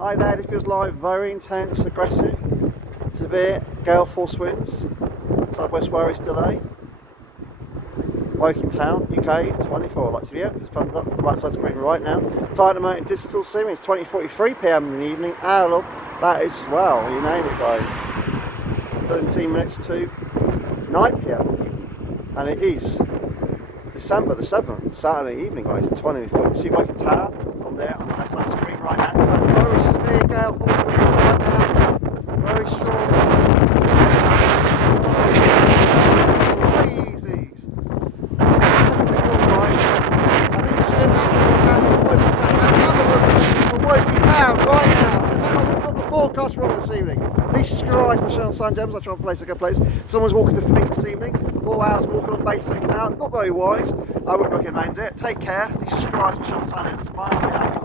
Hi there, this feels live, very intense, aggressive, severe Gale Force winds, southwest worries delay. Woking Town, UK, 24, like to view. It's thumbs up, the right side screen right now. Time at the moment in digital sim, it's 20:43 PM in the evening. Hour of, that is, well, you name it guys. 17 minutes to 9 PM in the evening. And it is December the 7th, Saturday evening guys, 20:44. You can see Woking Tower on there on the left side screen right now. Very severe Gale Force winds right now. Very strong. Crazies. Woking Town right now. We've got the forecast wrong this evening. Jesus Christ, Michelle San James, I try to place a good place. Someone's walking the fleet this evening. 4 hours walking on Basin Canal. Not very wise. I wouldn't recommend it. Take care. Jesus Christ, Michelle San James. Bye.